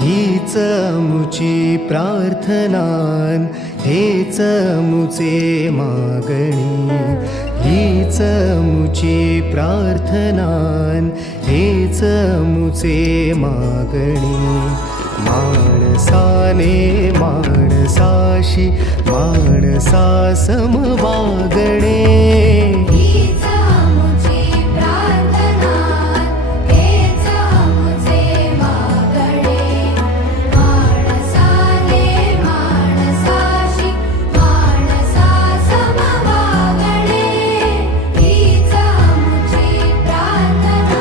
हीच मुची प्रार्थनान, हेच मुचे मागणी. हीच मुची प्रार्थनान, हेच मुचे मागणी. माणसाने माणसाशी माणसा सम वागणे. हीच मुची प्रार्थना, हेच मुचे मागणे. माणसाने माणसाशी माणसा सम वागणे. हीच मुची प्रार्थना.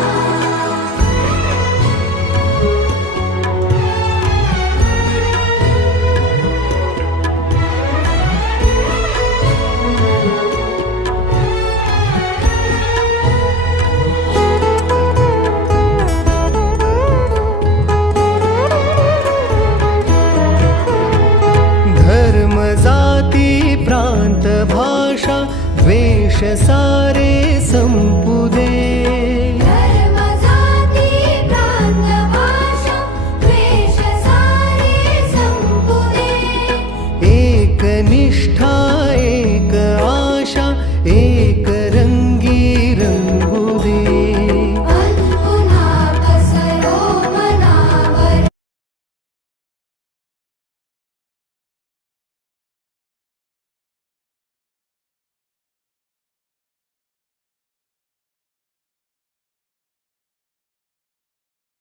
धर्म जाती प्रांत भाषा द्वेष सारे संपुदे.